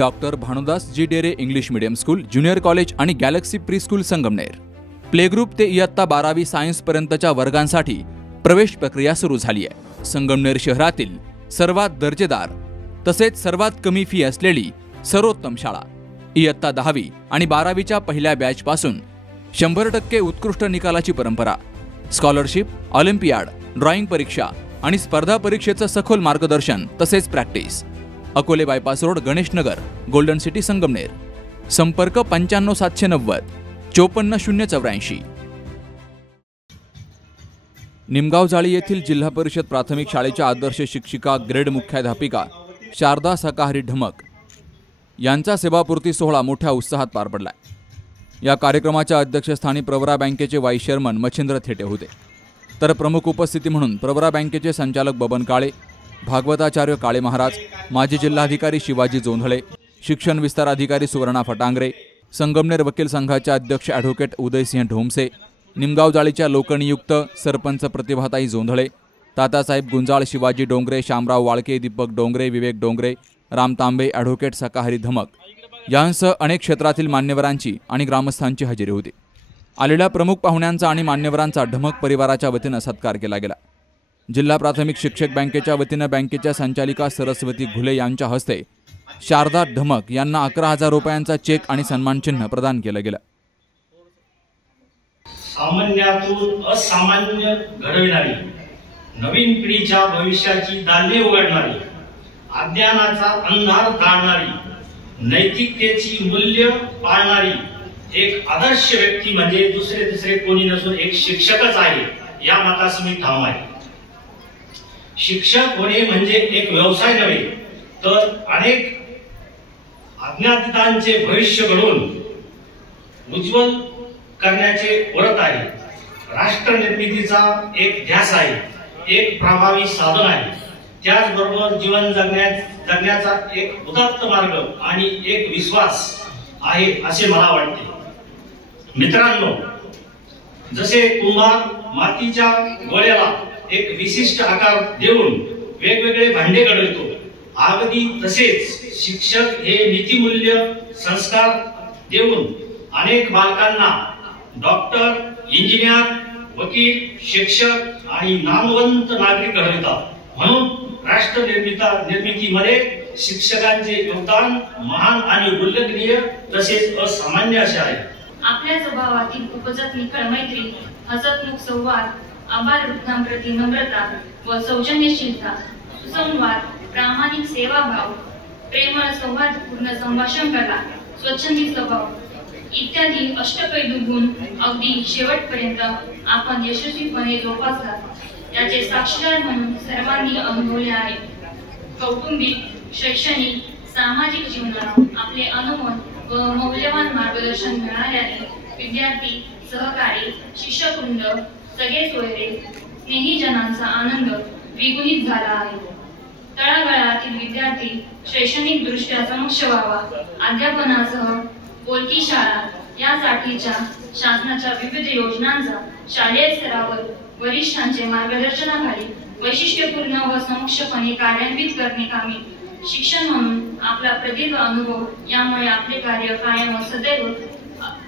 Doctor Bhanudas ji Dere English medium school, junior college आणि Galaxy pre school Sangamner. Play group ते इयत्ता 12वी सायन्स पर्यंतच्या वर्गांसाठी प्रवेश प्रक्रिया सुरू झाली आहे. संगमनेर शहरातील सर्वात दर्जेदार तसेच सर्वात कमी फी असलेली सर्वोत्तम शाळा. इयत्ता 10वी आणि 12वीच्या पहिल्या बॅच पासून 100% उत्कृष्ट निकालाची परंपरा. स्कॉलरशिप, ऑलिम्पियाड, ड्रॉइंग परीक्षा आणि स्पर्धा परीक्षेचं सखोल मार्गदर्शन तसेच practice. Akole bypass road, Ganeshnagar, golden city, Sangamner. संपर्क 95 790 54 084. निमगाव जाळी येथील जिल्हा परिषद प्राथमिक शाळेच्या आदर्श शिक्षिका ग्रेड मुख्याध्यापिका शारदा सकाहरी ढमक यांचा सेवापूर्ती सोहळा मोठ्या उत्साहात पार पडला. या कार्यक्रमाच्या अध्यक्षस्थानी प्रवरा बँकेचे वाईस चेअरमन मच्छिंद्र थेटे होते. तर प्रमुख उपस्थिती म्हणून प्रवरा बँकेचे संचालक बबन काळे, भागवताचार्य काळे महाराज, माजी जिल्हाधिकारी शिवाजी जोंधळे, शिक्षण विस्तार अधिकारी सुवर्णा फटांगरे, संगमनेर वकील संघाचे अध्यक्ष ॲडव्होकेट उदयसिंह ढोमसे, निमगाव जाळीच्या लोकनियुक्त सरपंच प्रतिभाताई जोंधळे, तातासाहेब गुंजाळ, शिवाजी डोंगरे, शामराव वाळके, दीपक डोंगरे, विवेक डोंगरे, राम तांबे, ॲडव्होकेट सकाहरी धमक यांसह अनेक क्षेत्रातील मान्यवरांची आणि ग्रामस्थांची हजेरी होती. आलेल्या प्रमुख पाहुण्यांचा आणि मान्यवरांचा ढमक परिवाराच्या वतीनं सत्कार केला गेला. जिल्हा प्राथमिक शिक्षक बँकेच्या वतीनं बँकेच्या संचालिका सरस्वती घुले यांच्या हस्ते शारदा ढमक यांना 11,000 रुपयांचा चेक आणि सन्मानचिन्ह प्रदान केलं गेलं. सामान्यातून असामान्य घडविणारी, नवीन पिढीच्या भविष्याची दालने उघडणारी, अज्ञानाचा अंधार जाळणारी, नैतिकतेची मूल्य पाळणारी एक आदर्श व्यक्ती म्हणजे दुसरे कोणी नसून एक शिक्षकच आहे, या मतास मी ठाम आहे. शिक्षक होणे म्हणजे एक व्यवसाय नव्हे, तर अनेक अज्ञातितांचे भविष्य घडवून उज्ज्वल करण्याचे व्रत आहे. राष्ट्र निर्मितीचा एक ध्यास आहे, एक प्रभावी साधन आहे. त्याचबरोबर जीवन जगण्याचा एक उदात्त मार्ग आणि एक विश्वास आहे असे मला वाटते. मित्रांनो, जसे कुंभार मातीच्या गोळ्याला एक विशिष्ट आकार देऊन वेगवेगळे भांडे घडवतो, अगदी तसेच शिक्षक हे नीतिमूल्य संस्कार देऊन अनेक बालकांना डॉक्टर, इंजिनियर, वकील, शिक्षक आणि नामवंत नागरिक घडवतात. म्हणून राष्ट्र निर्मितीमध्ये शिक्षकांचे योगदान महान आणि उल्लेखनीय तसेच असामान्य असे आहे. आपल्या स्वभावातील उपजत निखळ मैत्री, हसतमुख संवाद, आभार वृद्धांप्रती नम्रता व सौजन्यशीलता, सुसंवाद, प्रामाणिक सेवाभाव, प्रेमळ सौहार्दपूर्ण संभाषण कला, स्वच्छंदी स्वभाव इत्यादी अष्टपैलू गुण अगदी शेवटपर्यंत आपण यशस्वीपणे जोपासला याचे साक्षीदार म्हणून सर्वांनी अनुभवले आहे. कौटुंबिक, शैक्षणिक, सामाजिक जीवनात आपले अनुभव व मौल्यवान मार्गदर्शन मिळाल्याने विद्यार्थी, सहकारी, शिक्षकवृंद, सगळे सोयरे, स्नेहीजनांचा आनंद द्विगुणित झाला आहे. तळागाळातील विद्यार्थी शैक्षणिक दृष्ट्या सक्षम व्हावा, अध्यापनासह बोलकी शाळा यासाठीच्या शासनाच्या विविध योजनांचा शालेय स्तरावर वरिष्ठांचे मार्गदर्शनाखाली वैशिष्ट्यपूर्ण व सक्षमपणे कार्यान्वित करणे कामी शिक्षण म्हणून आपला प्रदीर्घ अनुभव, यामुळे आपले कार्य कायम व सदैव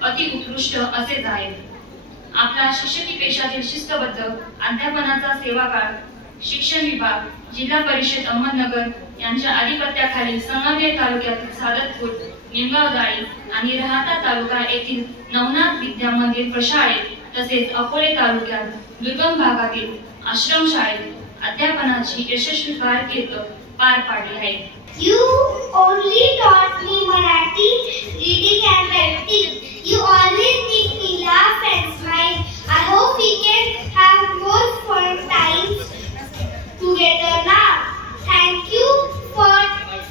अति उत्कृष्ट असेच आहे. आपला शिक्षकी पेशातील शिस्तबद्ध अध्यापनाचा सेवाकाळ शिक्षण विभाग, जिल्हा परिषद अहमदनगर यांच्या अधिपत्याखाली संगमनेर तालुक्यातील सादतपूर, निमगाव जाळी आणि राहाता तालुका येथील नवनाथ विद्या मंदिर प्रशाळेत तसेच अकोले तालुक्यात दुर्गम भागातील आश्रमशाळेत अध्यापनाची यशस्वी कारकीर्द पार पाडली आहे. You only taught me Marathi, reading and writing. You always make me laugh and smile. I hope we can have more fun times together now. Thank you for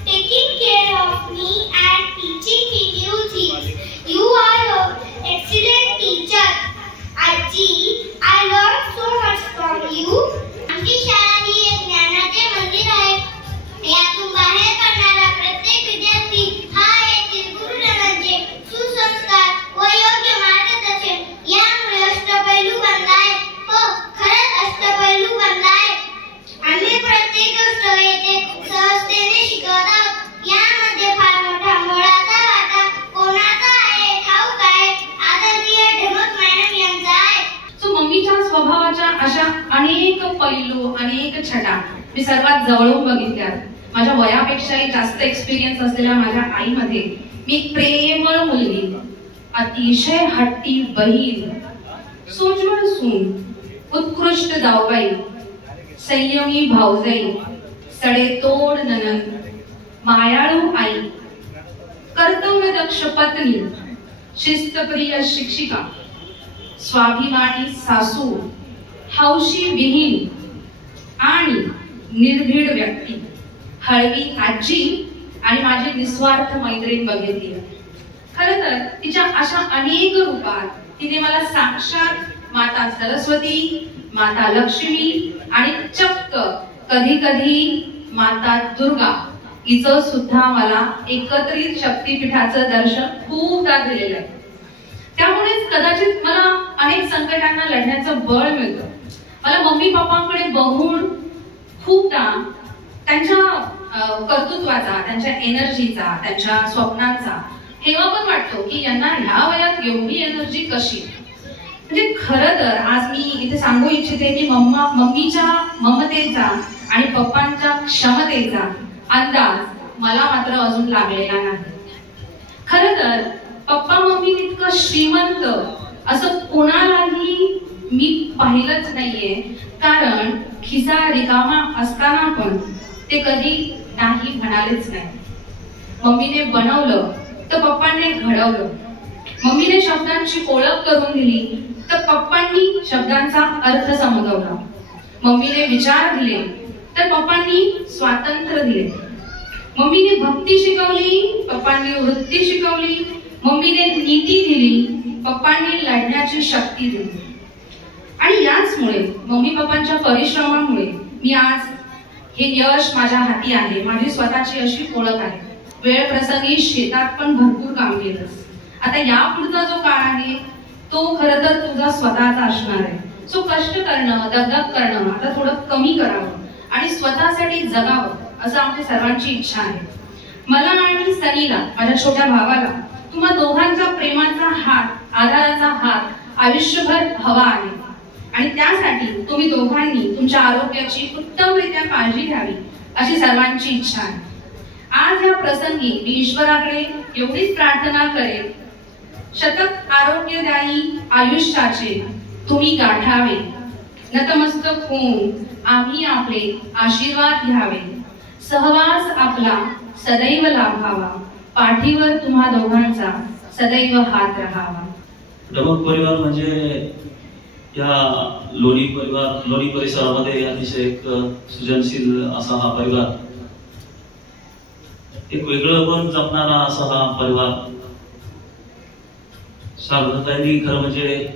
taking care of me and teaching me new things. You are an excellent teacher. Aji, I learned so much from you. आमची शाळा ही एक ज्ञानाचे मंदिर आहे. यातून बाहेर पडणारा प्रत्येक छटा मी सर्वात जवळून बघितल्यात. माझ्या वयापेक्षाही जास्त एक्सपिरियन्स असलेल्या माझ्या आईमध्ये मी एक प्रेमळ मुलगी, अतिशय हट्टी बहीण, सोज्वळ सून, उत्कृष्ट जाऊबाई, संयमी भाऊजाई, सडेतोड नणंद, मायाळू आई, कर्तव्यदक्ष पत्नी, शिस्तप्रिय शिक्षिका, स्वाभिमानी सासू, हौशी विहीन आणि निर्भीड व्यक्ती, हळवी आजी आणि माझी निस्वार्थ मैत्रीण बघितली. खरं तर तिच्या अशा अनेक रूपात तिने मला साक्षात माता सरस्वती, माता लक्ष्मी आणि चक्क कधी कधी माता दुर्गा हिचं सुद्धा मला एकत्रित शक्तीपीठाचं दर्शन खूपदा दिलेलं आहे. त्यामुळेच कदाचित मला अनेक संकटांना लढण्याचं बळ मिळतं. मला मम्मी पप्पांकडे बघून खूपदा त्यांच्या कर्तृत्वाचा, त्यांच्या एनर्जीचा, त्यांच्या स्वप्नांचा हेवा पण वाटतो की यांना ह्या वयात एवढी एनर्जी कशी. म्हणजे खरं तर आज मी इथे सांगू इच्छिते की मम्मीच्या ममतेचा आणि पप्पांच्या क्षमतेचा अंदाज मला मात्र अजून लागलेला नाही. खरं तर पप्पा मम्मी इतकं श्रीमंत असं कोणालाही मी पाहिलंच नाहीये, कारण खिसा रिकामा असताना पण ते कधी नाही म्हणालेच नाही. मम्मीने बनवलं तर पप्पांनी घडवलं, मम्मीने शब्दांची ओळख करून दिली तर पप्पांनी शब्दांचा अर्थ समजवला, मम्मीने विचार दिले तर पप्पांनी स्वातंत्र्य दिले, मम्मीने भक्ती शिकवली, पप्पांनी वृत्ती शिकवली, मम्मीने नीती दिली, पप्पांनी लढण्याची शक्ती दिली. आणि याचमुळे मम्मी पप्पांच्या परिश्रमामुळे मी आज हे यश माझ्या हाती आहे. माझी स्वतःची अशी ओळख आहे. वेळ प्रसंगी शेतात पण भरपूर काम केलंस. आता यापुढचा जो काळ आहे तो खरं तर तुझा स्वतःचा असणार आहे. सो कष्ट करणं, दगदग करणं आता थोडं कमी करावं आणि स्वतःसाठी जगावं असं आमच्या सर्वांची इच्छा आहे. मला आणि सनीला, माझ्या छोट्या भावाला, तुम्हा दोघांचा प्रेमाचा हात, आधाराचा हात आयुष्यभर हवा आहे. आणि त्यासाठी तुम्ही दोघांनी तुमच्या आरोग्याची उत्तमरित्या काळजी घ्यावी अशी सर्वांची इच्छा आहे. आज या प्रसंगी मी ईश्वराकडे एवढीच प्रार्थना करेन, शतक आरोग्यदायी आयुष्याचे तुम्ही गाठावे, नतमस्तक होऊन आम्ही आपले आशीर्वाद घ्यावे, सहवास आपला सदैव लाभावा, पाठीवर तुम्हा दोघांचा सदैव हात राहावा. ढमक परिवार म्हणजे या लोणी परिसरामध्ये अतिशय एक सृजनशील असा हा परिवार, एक वेगळं पण जपणारा असा हा परिवार. शारदाताईंनी खरं म्हणजे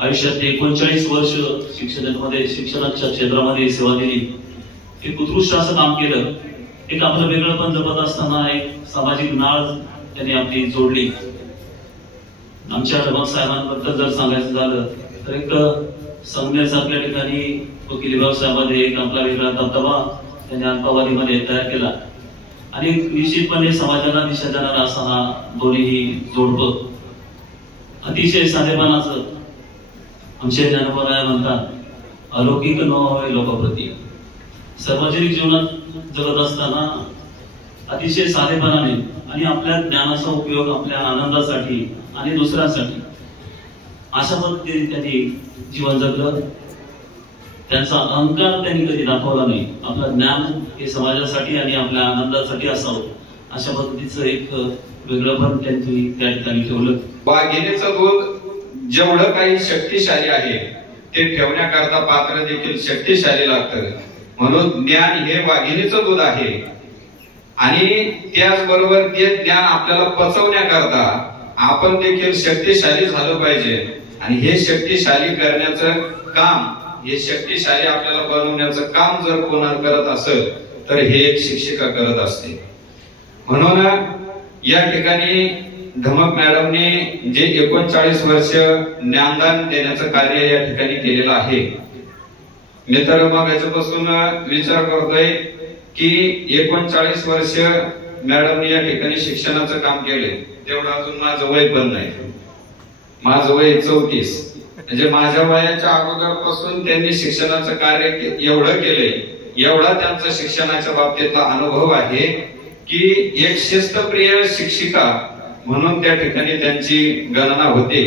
आयुष्यात 39 वर्ष शिक्षणाच्या क्षेत्रामध्ये सेवा दिली. एक उत्कृष्ट असं काम केलं. एक आपलं वेगळं पण जपत असताना एक सामाजिक नाळ त्यांनी आपली जोडली. आमच्या ढमक साहेबांबद्दल जर सांगायचं झालं तर एक संघसारख्या ठिकाणी वकिली व्यवसायामध्ये एक आपला वेगळा दबदबा त्यांनी अल्पावधीमध्ये तयार केला आणि निश्चितपणे समाजाला दिशा देणारा असा हा दोन्ही जोडपं. अतिशय साधेपणाचं आमचे ज्ञानोबराय म्हणतात, अलौकिक न व्हावे लोकप्रती. सार्वजनिक जीवनात जगत असताना अतिशय साधेपणाने आणि आपल्या ज्ञानाचा उपयोग आपल्या आनंदासाठी आणि दुसऱ्यासाठी अशा पद्धतीने त्यांनी जीवन जगलं. त्यांचा अहंकार त्यांनी कधी दाखवला नाही. आपलं ज्ञान हे समाजासाठी आणि आपल्या आनंदासाठी असावं अशा पद्धतीचं एक वेगळं पण त्यांनी त्या ठिकाणी ठेवलं. वाघिणीचं दूध जेवढं काही शक्तिशाली आहे ते ठेवण्याकरता पात्र देखील शक्तिशाली लागतं. म्हणून ज्ञान हे वाघिणीचं दूध आहे आणि त्याचबरोबर ते ज्ञान आपल्याला पचवण्याकरता आपण देखील शक्तिशाली झालं पाहिजे. आणि हे शक्तिशाली करण्याचं काम, हे शक्तिशाली आपल्याला बनवण्याचं काम जर कोणा करत असेल तर हे एक शिक्षिका करत असते. म्हणून या ठिकाणी ढमक मॅडमने जे 39 वर्ष ज्ञानदान देण्याचं कार्य या ठिकाणी केलेलं आहे. मी तर मग याच्यापासून विचार करतोय की 39 वर्ष मॅडमने या ठिकाणी शिक्षणाचं काम केले, तेवढं अजून माझं वय पण नाही. माझं वय 34. म्हणजे माझ्या वयाच्या अगोदरपासून त्यांनी शिक्षणाचं कार्य एवढं केलंय, एवढा त्यांचा शिक्षणाच्या बाबतीतला अनुभव आहे की एक शिस्तप्रिय शिक्षिका म्हणून त्या ठिकाणी त्यांची गणना होते.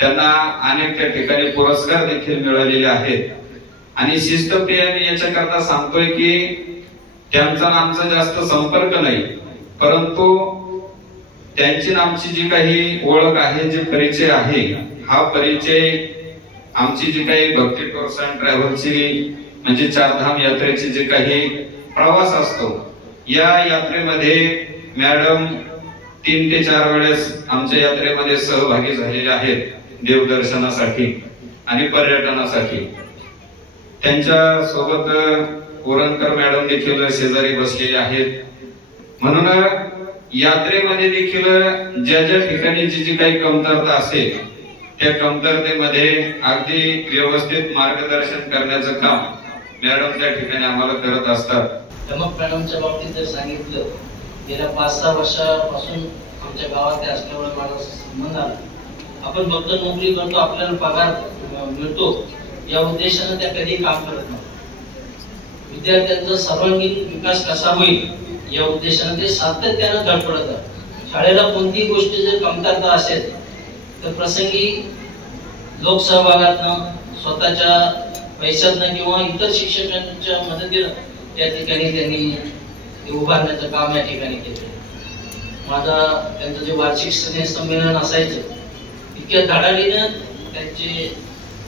त्यांना अनेक त्या ठिकाणी पुरस्कार देखील मिळालेले आहेत. आणि शिस्तप्रिय मी याच्याकरता सांगतोय की त्यांचा आमचा जास्त संपर्क नाही, परंतु त्यांची आमची जी काही ओळख आहे, जे परिचय आहे, हा परिचय आमची जी काही भक्ती टूर्स अँड ट्रॅव्हल्सची म्हणजे चारधाम यात्रेची जे काही प्रवास असतो, या यात्रेमध्ये मॅडम 3 ते 4 वेळेस आमच्या यात्रेमध्ये सहभागी झालेले आहेत देवदर्शनासाठी आणि पर्यटनासाठी. त्यांच्या सोबत उरणकर मॅडम देखील शेजारी बसलेले आहेत. म्हणून यात्रेमध्ये देखील ज्या ज्या ठिकाणी जी काही कमतरता असेल, त्या कमतरतेमध्ये अगदी व्यवस्थित मार्गदर्शन करण्याचं काम मॅडम त्या ठिकाणी आम्हाला करत असतात. धमक मॅडमच्या बाबतीत जर सांगितलं, गेल्या 5-6 वर्षापासून आमच्या गावात असल्यामुळे माझा संबंध आला. आपण फक्त नोकरी करतो, आपल्याला पगार मिळतो या उद्देशाने त्या कधी काम करत नाही. विद्यार्थ्यांचा सर्वांगीण विकास कसा होईल या उद्देशाने ते सातत्याने धडपडतात. शाळेला कोणतीही गोष्टी जर कमतरता असेल तर प्रसंगी लोकसहभागातनं, स्वतःच्या पैशातनं किंवा इतर शिक्षकांच्या मदतीनं त्या ठिकाणी त्यांनी उभारण्याचं काम या ठिकाणी केलं. त्यांचं जे वार्षिक स्नेहसंमेलन असायचं, इतक्या धडाडीनं त्यांचे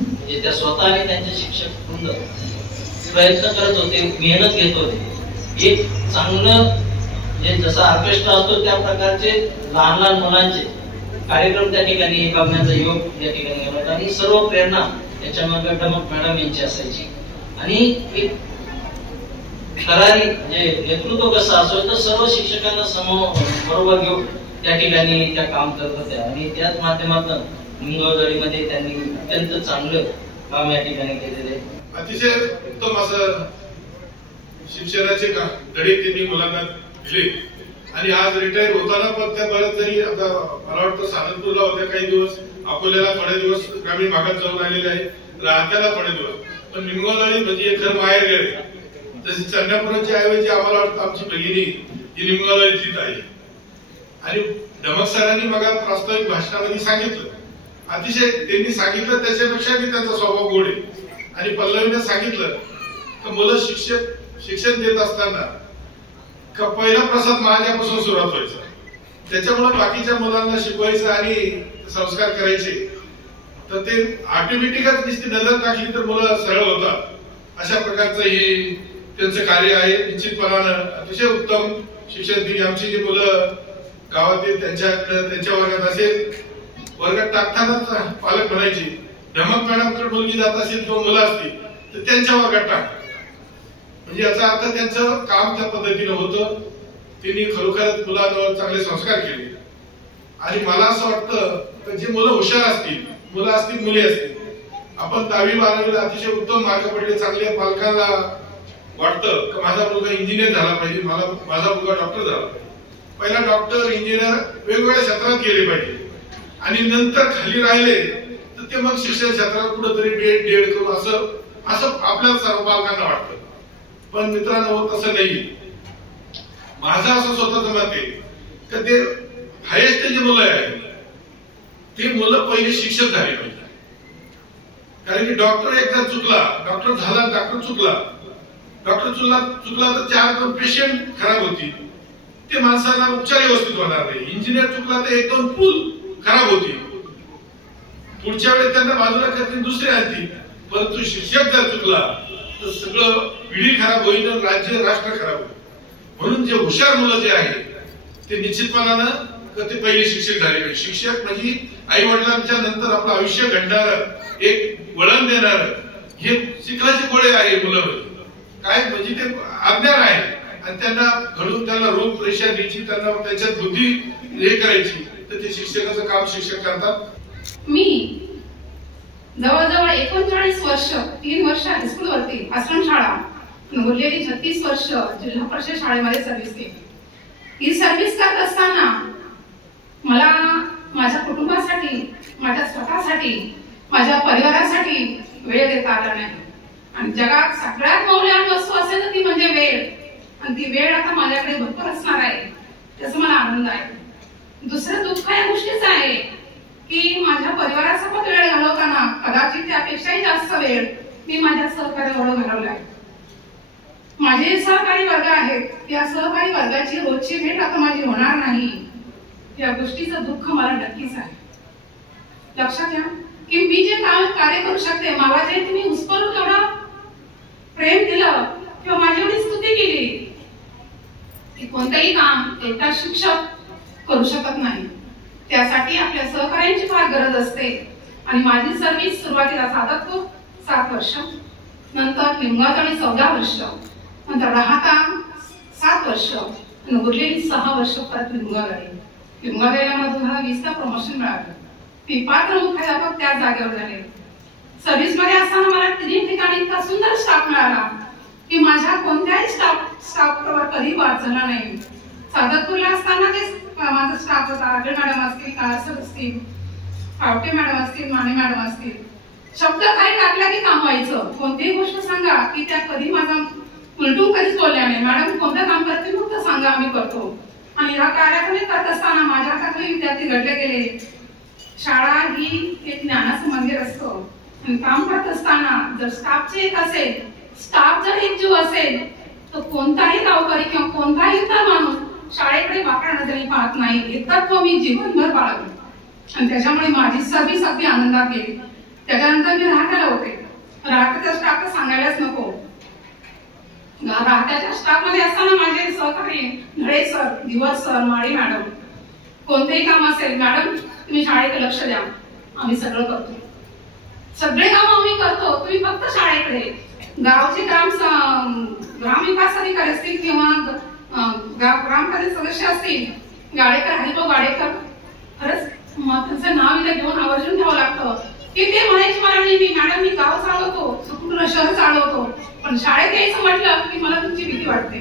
म्हणजे त्या स्वतः आणि त्यांचे शिक्षक वृंद प्रयत्न करत होते, मेहनत घेत होते. एक चांगलं म्हणजे जसा ऑर्केस्ट्रा असतो त्या प्रकारचे लहान लहान मुलांचे कार्यक्रम त्या ठिकाणी बघण्याचा योग या ठिकाणी गेला होता. आणि सर्व प्रेरणा त्याच्यामध्ये धमक मॅडम यांची असायची. आणि एक खरारी म्हणजे नेतृत्व कसं असो तर सर्व शिक्षकांना बरोबर घेऊन त्या ठिकाणी त्या काम करत होत्या. आणि त्याच माध्यमातून निमगावजळीमध्ये त्यांनी अत्यंत चांगलं काम या ठिकाणी केलेलं आहे. अतिशय उत्तम असं शिक्षणाचे धडे त्यांनी मुलांना दिले. आणि आज रिटायर होताना पण त्या बऱ्याच जरी आता मला वाटतं सानंदपूरला होत्या काही दिवस, अकोल्याला थोडे दिवस ग्रामीण भागात जाऊन आलेले आहे, राहत्याला थोडे दिवस. पण निमगावजळी म्हणजे एक घर माहेर गेले. तशी चंद्रपुराची ऐवजी आम्हाला वाटतं आमची भगिनी ही निमगावजळीतलीच आहे. आणि धमक सरांनी मग प्रास्ताविक भाषणामध्ये सांगितलं, अतिशय त्यांनी सांगितलं त्याच्यापेक्षा त्यांचा स्वभाव गोड आहे. आणि पल्लवीने सांगितलं की मुलं शिक्षण देत असताना पहिला प्रसाद माझ्यापासून सुरुवात व्हायचा, त्याच्यामुळे बाकीच्या मुलांना शिकवायचं आणि संस्कार करायचे. तर ते ऑटोमॅटिकच नुसती नजर टाकली तर मुलं सरळ होतात. अशा प्रकारचं हे त्यांचं कार्य आहे. निश्चितपणानं अतिशय उत्तम शिक्षण दिली. आमची जी मुलं गावातील त्यांच्या वर्गात असेल, वर्गात टाकतानाच पालक म्हणायचे धमक मॅडमकडे मुलगी जात असेल किंवा मुलं असतील तर त्यांच्या वर्गात टाक. म्हणजे याचा अर्थ त्यांचं काम त्या पद्धतीनं होतं. त्यांनी खरोखरच मुलांवर चांगले संस्कार केले. आणि मला असं वाटतं की जे मुलं हुशार असतील, मुलं असतील मुली असतील, आपण 10वी-12वीला अतिशय उत्तम मार्क पडले, चांगल्या पालकांना वाटतं की माझा मुलगा इंजिनियर झाला पाहिजे, माझा मुलगा डॉक्टर झाला पाहिजे. पहिला डॉक्टर, इंजिनियर वेगवेगळ्या क्षेत्रात गेले पाहिजे आणि नंतर खाली राहिले तर ते मग शिक्षण क्षेत्रात कुठेतरी डेड करू असं आपल्या सर्व पालकांना वाटतं. पण मित्रांनो तसं नाही. माझं असं स्वतःच मत आहे की ते हायेस्ट जे मुलं आहेत ते मुलं पहिले शिक्षक झाले पाहिजे. कारण की डॉक्टर एकदा चुकला, डॉक्टर झाला, डॉक्टर चुकला तर 4 पेशंट खराब होती, ते माणसाला उपचार व्यवस्थित होणार नाही. इंजिनियर चुकला तर 1-2 पूल खराब होती, पुढच्या वेळेस त्यांना बाजूला करतील, दुसरे आणतील. परंतु शिक्षक जर चुकला तर सगळं पिढी खराब होईल, राज्य राष्ट्र खराब होईल. म्हणून जे हुशार मुलं जे आहेत ते निश्चितपणानं ते पहिले शिक्षक झाले पाहिजे. शिक्षक म्हणजे आई वडिलांच्या नंतर आपलं आयुष्य घडणार, एक वळण देणार, हे शिकण्याचे गोळे आहे मुलं. काय म्हणजे ते अज्ञान आहे आणि त्यांना घडून त्यांना रोग परीक्षा द्यायची, त्यांना त्याच्यात बुद्धी हे करायची, तर ते शिक्षकाचं काम शिक्षक करतात. मी जवळजवळ 39 वर्ष, 3 वर्ष हायस्कूल वरती आश्रम शाळा, उरलेली 36 वर्ष जिल्हा परिषद शाळेमध्ये सर्व्हिस केली. ही सर्व्हिस करत असताना मला माझ्या कुटुंबासाठी, माझ्या स्वतःसाठी माझ्या परिवारासाठी वेळ देता आला नाही. आणि जगात सगळ्यात मौल्यवान वस्तू असेल तर ती म्हणजे वेळ. आणि ती वेळ आता माझ्याकडे भरपूर असणार आहे, त्याचा मला आनंद आहे. दुसरं दुःख या गोष्टीचं आहे की माझ्या परिवारासोबत वेळ घालवताना कदाचित त्यापेक्षाही जास्त वेळ मी माझ्या सहकार्याबरोबर घालवला आहे. माझे सहकारी वर्ग आहेत, या सहकारी वर्गाची रोजची भेट आता माझी होणार नाही, या गोष्टीचं दुःख मला नक्कीच आहे. लक्षात घ्या की मी जे कार्य करू शकते, मला जे तुम्ही उस्फूर्त एवढं प्रेम दिलं किंवा माझी एवढी स्तुती केली, की कोणतंही काम एकटा शिक्षक करू शकत नाही. त्यासाठी आपल्या सहकार्यांची फार गरज असते. आणि माझी सर्व्हिस सुरुवातीला साधकपूर 7 वर्ष, नंतर निमगावजाळी 14 वर्ष, नंतर राहता 7 वर्ष आणि उरलेली 6 वर्ष परत निमगावजाळी. निमगावजाळीला मला 2020ला प्रमोशन मिळालं. मी पात्र मुख्याध्यापक त्या जागेवर झाले. सर्व्हिस मध्ये असताना मला 3 ठिकाणी इतका सुंदर स्टाफ मिळाला की माझ्या कोणत्याही स्टाफ बरोबर कधी वाद झाला नाही. साधकपूरला असताना ते माझा स्टाफ होता, आगळ मॅडम असतील, काळसर असतील, फावटे मॅडम असतील, माने मॅडम असतील. शब्द काही टाकला की काम व्हायचं. कोणतीही गोष्ट सांगा की त्या कधी माझा उलटून कधीच बोलल्या नाही. मॅडम कोणतं काम करते फक्त सांगा, आम्ही करतो. आणि या कार्यक्रम करत असताना माझ्या हाताखाली विद्यार्थी घडले गेले. शाळा ही एक ज्ञानाचं मंदिर असतं आणि काम करत असताना जर स्टाफचे एक असेल, स्टाफ जर एकजीव असेल, तर कोणताही गावकरी किंवा कोणताही इतर माणूस शाळेकडे वाकड्या नजरेने पाहत नाही. हे तत्व मी जीवनभर बाळगले आणि त्याच्यामुळे माझी सर्व्हिस अगदी आनंदात गेली. त्याच्यानंतर मी राहत्याला होते. राहत्याच्या स्टाफ सांगायलाच नको. राहत्याच्या स्टाफ मध्ये असताना माझे सहकारी धळे सर, दिवस सर, माळी मॅडम, कोणतेही काम असेल, मॅडम तुम्ही शाळेकडे लक्ष द्या, आम्ही सगळं करतो. सगळे काम आम्ही करतो, तुम्ही फक्त शाळेकडे. गावचे ग्रामविकास अधिकारी असतील किंवा ग्रामपंचायत सदस्य असतील, गाडेकर हरिभाऊ गाडेकर, खरंच त्यांचं नाव इथे घेऊन आवर्जून घ्यावं लागतं की ते म्हणायचे मला नेहमी, मॅडम मी गाव चालवतो, पूर्ण शहर चालवतो, पण शाळेत यायचं म्हटलं की मला तुमची भीती वाटते.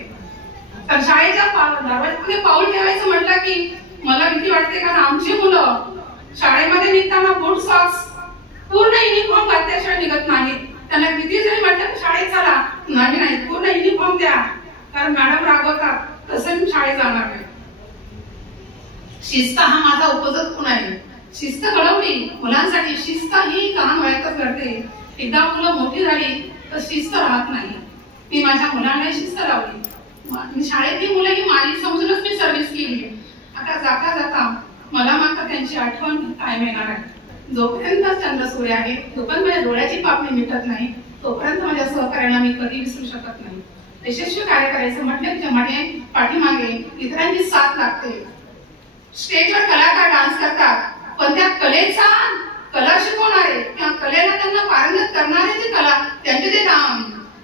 तर शाळेच्या दरवाजामध्ये पाऊल ठेवायचं म्हटलं की मला भीती वाटते, कारण आमची मुलं शाळेमध्ये निघताना बूट सॉक्स पूर्ण युनिफॉर्म घातल्याशिवाय निघत नाहीत. त्यांना भीती जरी म्हटलं की शाळेत चला, नाही पूर्ण युनिफॉर्म द्या, कारण मॅडम रागवतात, तसं मी शाळेत जाणार नाही. शिस्त हा माझा उपजत गुण आहे. शिस्त घडवली मुलांसाठी. शिस्त ही लहान वयातच घडते. एकदा मुलं मोठी झाली तर शिस्त राहत नाही. मी माझ्या मुलांना शिस्त लावली. शाळेतली मुलं ही माझी समजूनच मी सर्व्हिस केली. आता जाता जाता मला मात्र त्यांची आठवण कायम येणार आहे. जोपर्यंत चंद्रसूर्य आहे, जोपर्यंत माझ्या डोळ्याची पापणी मिटत नाही, तोपर्यंत माझ्या सहकार्याला मी कधी विसरू शकत नाही. यशस्वी कार्य करायचं म्हटलं की माझ्या पाठीमागे इतरांची साथ लागते. स्टेजवर कलाकार डान्स करतात, पण त्या कला शिकवणारे किंवा कलेला त्यांना पारंगत करणारे जे कला त्यांचे जे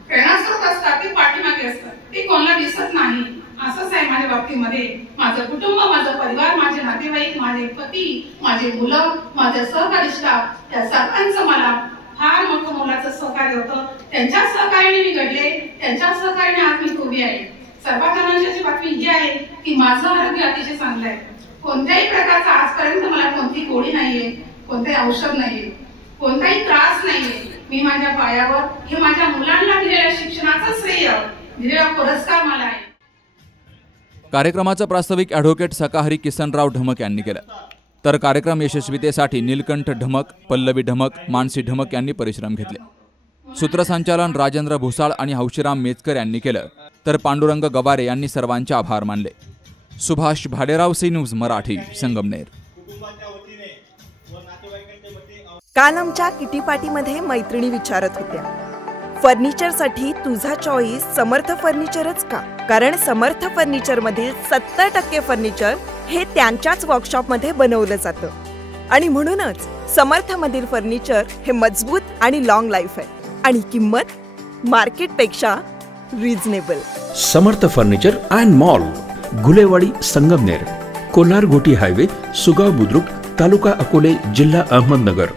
प्रेरणास्रोत असतात ते पाठीमागे असतात, ते कोणाला दिसत नाही. असंच आहे माझ्या बाबतीमध्ये. माझं कुटुंब, माझं परिवार, माझे नातेवाईक, माझे पती, माझे मुलं, माझे सहकारी स्टाफ, या सर्वांचं मला फार मोठं मोलाचं सहकार्य होतं. त्यांच्या सहकार्याने मी घडले, त्यांच्या सहकार्याने आज मी उभी आहे. सर्वात आनंदाची बातमी ही आहे की माझं आरोग्य अतिशय चांगलं आहे. कोणत्याही प्रकारचा आजपर्यंत मला कोणती गोळी नाहीये, कोणतेही औषध नाहीये, कोणताही त्रास नाहीये. मी माझ्या पायावर, हे माझ्या मुलांना दिलेल्या शिक्षणाचं श्रेय, दिलेला पुरस्कार मला आहे. कार्यक्रमाचं प्रास्ताविक ॲडव्होकेट सकाहरी किसनराव ढमक यांनी केलं. तर कार्यक्रम यशस्वीतेसाठी नीलकंठ ढमक, पल्लवी ढमक, मानसी ढमक यांनी परिश्रम घेतले. सूत्रसंचालन राजेंद्र भुसाळ आणि हौशीराम मेचकर यांनी केलं. तर पांडुरंग गवारे यांनी सर्वांचे आभार मानले. Subhash Bhalerao, C News Marathi, Sangamner. काल आमच्या किटी पार्टीमध्ये मैत्रिणी विचारत होत्या, फर्निचरसाठी तुझा चॉईस समर्थ फर्निचरच का? कारण समर्थ फर्निचरमधील 70% फर्निचर हे त्यांच्याच वर्कशॉपमध्ये बनवलं जातं आणि म्हणूनच समर्थमधील फर्निचर हे मजबूत आणि लॉंग लाईफ आहे आणि किंमत मार्केटपेक्षा reasonable. Samarth furniture and mall, Gulewadi, Sangamner. Kolar Ghoti highway, Sugaon Budruk, taluka Akole, जिल्हा अहमदनगर.